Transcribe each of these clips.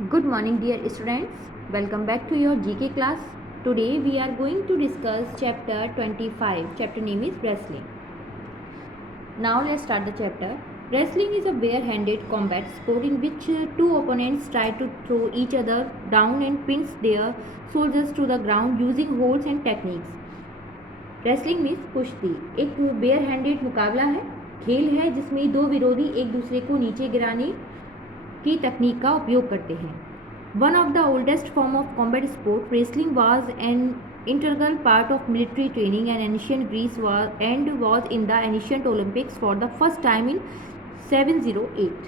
Good morning, dear students. Welcome back to your GK class. Today we are going to discuss chapter 25. Chapter name is wrestling. Now let's start the chapter. Wrestling is a bare-handed combat sport in which two opponents try to throw each other down and pins their soldiers to the ground using holds and techniques. Wrestling means कुश्ती एक bear handed मुकाबला है, खेल है जिसमें दो विरोधी एक दूसरे को नीचे गिराने की तकनीक का उपयोग करते हैं. One of the oldest form of combat sport, wrestling was an integral part of military training in ancient Greece was in the ancient Olympics for the first time in 708.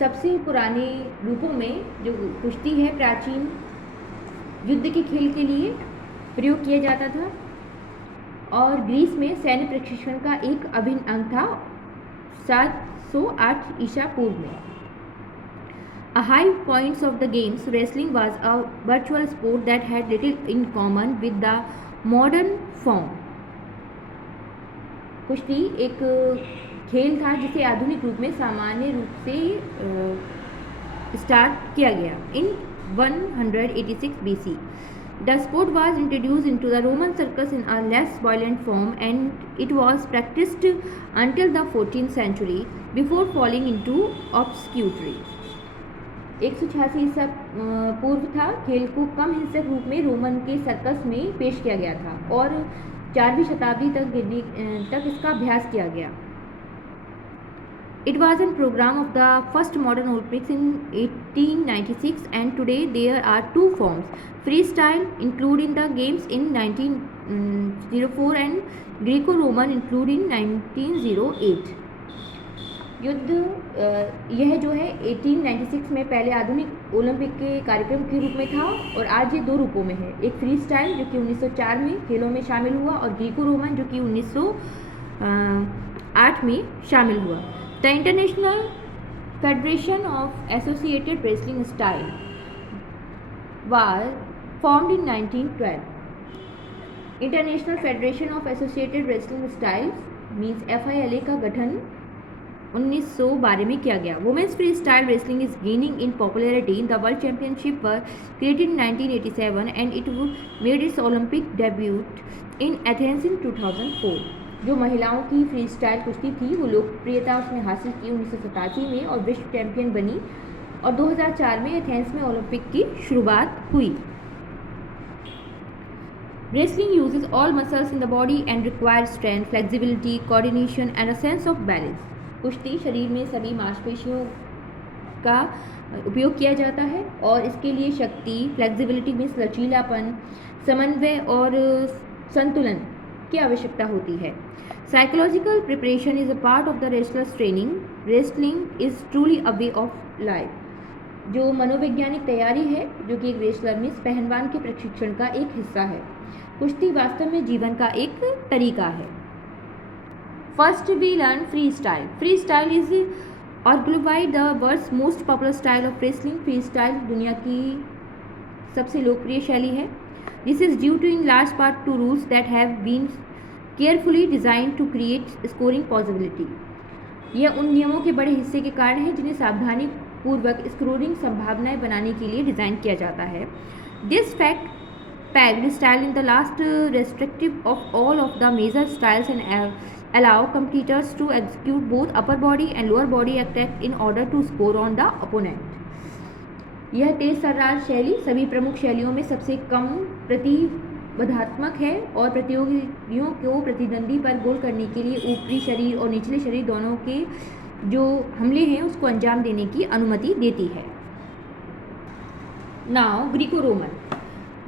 सबसे पुराने रूपों में जो कुश्ती है प्राचीन युद्ध के खेल के लिए प्रयोग किया जाता था और ग्रीस में सैन्य प्रशिक्षण का एक अभिन्न अंग था 708 ईसा पूर्व में. A high points of the games, wrestling was a virtual sport that had little in common with the modern form. कुश्ती एक खेल था जिसे आधुनिक रूप में सामान्य रूप से स्टार्ट किया गया in 186 BC. The sport was introduced into the Roman circus in a less violent form and it was practiced until the 14th century before falling into obscurity. 186 ईसा पूर्व था. खेल को कम हिंसक रूप में रोमन के सर्कस में पेश किया गया था और 4वीं शताब्दी तक इसका अभ्यास किया गया. It was in program of the first modern Olympics in 1896 and today there are two forms, freestyle included in the games in 1904 and Greco-Roman included in 1908. युद्ध यह जो है 1896 में पहले आधुनिक ओलंपिक के कार्यक्रम के रूप में था और आज ये दो रूपों में है. एक फ्री स्टाइल जो कि 1904 में खेलों में शामिल हुआ और ग्रीको रोमन जो कि 1908 में शामिल हुआ. The International Federation of Associated Wrestling Style was formed in 1912. International Federation of Associated Wrestling Styles means FILA का गठन 1912 में किया गया. Women's freestyle wrestling is gaining in popularity. The world championship were created in 1987 and it made its Olympic debut in Athens in 2004. जो महिलाओं की free style कुश्ती थी वो लोकप्रियता उसने हासिल की 1987 में और विश्व चैंपियन बनी और 2004 में एथेंस में ओलंपिक की शुरुआत हुई. Wrestling uses all muscles in the body and requires strength, flexibility, coordination and a sense of balance. कुश्ती शरीर में सभी मांसपेशियों का उपयोग किया जाता है और इसके लिए शक्ति, फ्लेक्सिबिलिटी मीन्स लचीलापन, समन्वय और संतुलन की आवश्यकता होती है. Psychological preparation is a part of the wrestlers training. Wrestling is truly a way of life. जो मनोवैज्ञानिक तैयारी है जो कि एक रेसलर में पहलवान के प्रशिक्षण का एक हिस्सा है. कुश्ती वास्तव में जीवन का एक तरीका है. First we learn freestyle. Freestyle is arguably the world's most popular style of wrestling. Freestyle दुनिया की सबसे लोकप्रिय शैली है. This is due to in large part to rules that have been carefully designed to create scoring possibility. यह उन नियमों के बड़े हिस्से के कारण है जिन्हें सावधानी पूर्वक स्कोरिंग संभावनाएं बनाने के लिए डिज़ाइन किया जाता है. This fact pegged style in the last restrictive of all of the major styles and allow competitors to execute both upper body and lower body attack in order to score on the opponent. यह तेज तर्रार शैली सभी प्रमुख शैलियों में सबसे कम प्रतिबंधात्मक है और प्रतियोगियों को प्रतिद्वंदी पर गोल करने के लिए ऊपरी शरीर और निचले शरीर दोनों के जो हमले हैं उसको अंजाम देने की अनुमति देती है. Now Greco Roman.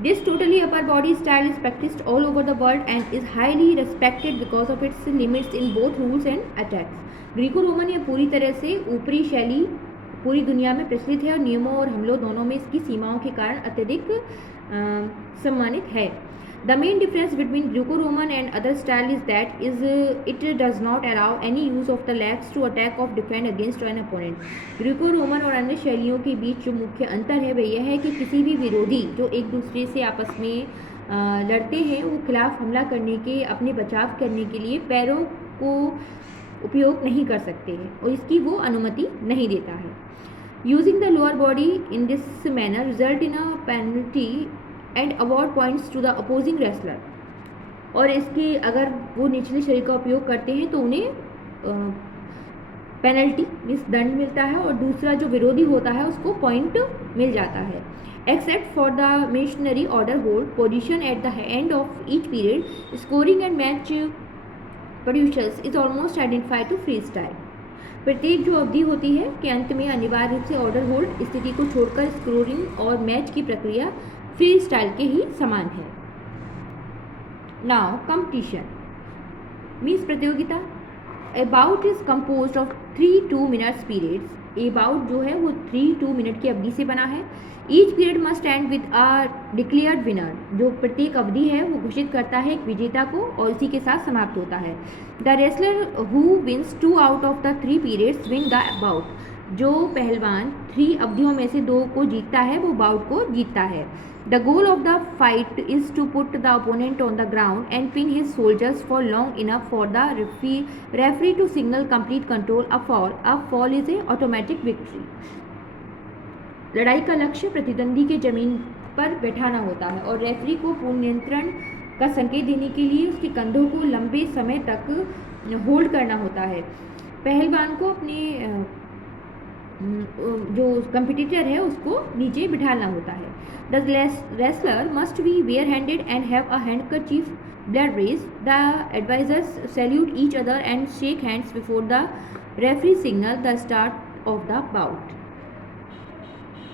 This totally upper body style is practiced all over the world and is highly respected because of its limits in both rules and attacks. Greco-Roman यह पूरी तरह से ऊपरी शैली पूरी दुनिया में प्रचलित है और नियमों और हमलों दोनों में इसकी सीमाओं के कारण अत्यधिक सम्मानित है. The main difference between Greco-Roman and other style is that it does not allow any use of the legs to attack or defend against an opponent. Greco-Roman और अन्य शैलियों के बीच जो मुख्य अंतर है वह यह है कि किसी भी विरोधी जो एक दूसरे से आपस में लड़ते हैं वो खिलाफ हमला करने के अपने बचाव करने के लिए पैरों को उपयोग नहीं कर सकते हैं और इसकी वो अनुमति नहीं देता है. Using the lower body in this manner result in a penalty and award points to the opposing wrestler. और इसके अगर वो निचले शरीर का उपयोग करते हैं तो उन्हें पेनल्टी मीन्स दंड मिलता है, और दूसरा जो विरोधी होता है उसको पॉइंट मिल जाता है। Except for the missionary order hold position at the end of each period, scoring and match producers is almost identified to freestyle. प्रत्येक जो अवधि होती है के अंत में अनिवार्य रूप से ऑर्डर होल्ड स्थिति को छोड़कर स्कोरिंग और मैच की प्रक्रिया फ्री स्टाइल के ही समान है। नाउ कंपटीशन मीन्स प्रतियोगिता। A bout is composed of 3 2 minutes periods. A bout जो है वो 3 2 मिनट की अवधि से बना है। Each period must and with a declared winner. जो प्रत्येक अवधि है वो घोषित करता है एक विजेता को और इसी के साथ समाप्त होता है। The wrestler who wins 2 out of the 3 periods win the bout. जो पहलवान 3 अवधियों में से 2 को जीतता है वो बाउट को जीतता है। The goal of the fight is to put the opponent on the ground and pin his soldiers for long enough for the referee to signal complete control. A fall. A fall is a automatic victory. लड़ाई का लक्ष्य प्रतिद्वंदी के जमीन पर बैठाना होता है और रेफरी को पूर्ण नियंत्रण का संकेत देने के लिए उसके कंधों को लंबे समय तक होल्ड करना होता है। पहलवान को अपने जो कंपिटिटर है उसको नीचे बिठाना होता है। The wrestler must be bare handed and have a handkerchief blood rag. The advisers salute each other and shake hands before the referee signal the start of the bout.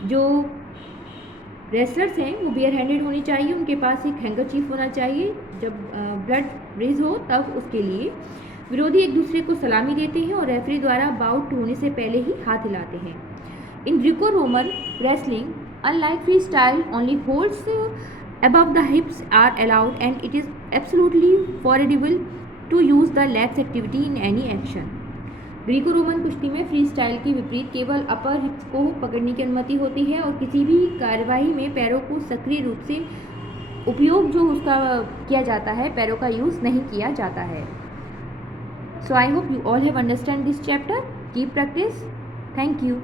जो रेसलर्स हैं वो bear handed होनी चाहिए, उनके पास एक handkerchief होना चाहिए। जब ब्लड रेज हो तब उसके लिए विरोधी एक दूसरे को सलामी देते हैं और रेफरी द्वारा बाउट होने से पहले ही हाथ हिलाते हैं। In Greco Roman wrestling unlike freestyle only holds above the hips are allowed and it is absolutely forbidden to use the legs activity in any action। Greco Roman कुश्ती में free style के विपरीत केवल अपर हिप्स को पकड़ने की अनुमति होती है और किसी भी कार्यवाही में पैरों को सक्रिय रूप से उपयोग जो उसका किया जाता है पैरों का यूज़ नहीं किया जाता है। So I hope you all have understand this chapter. Keep practice. Thank you.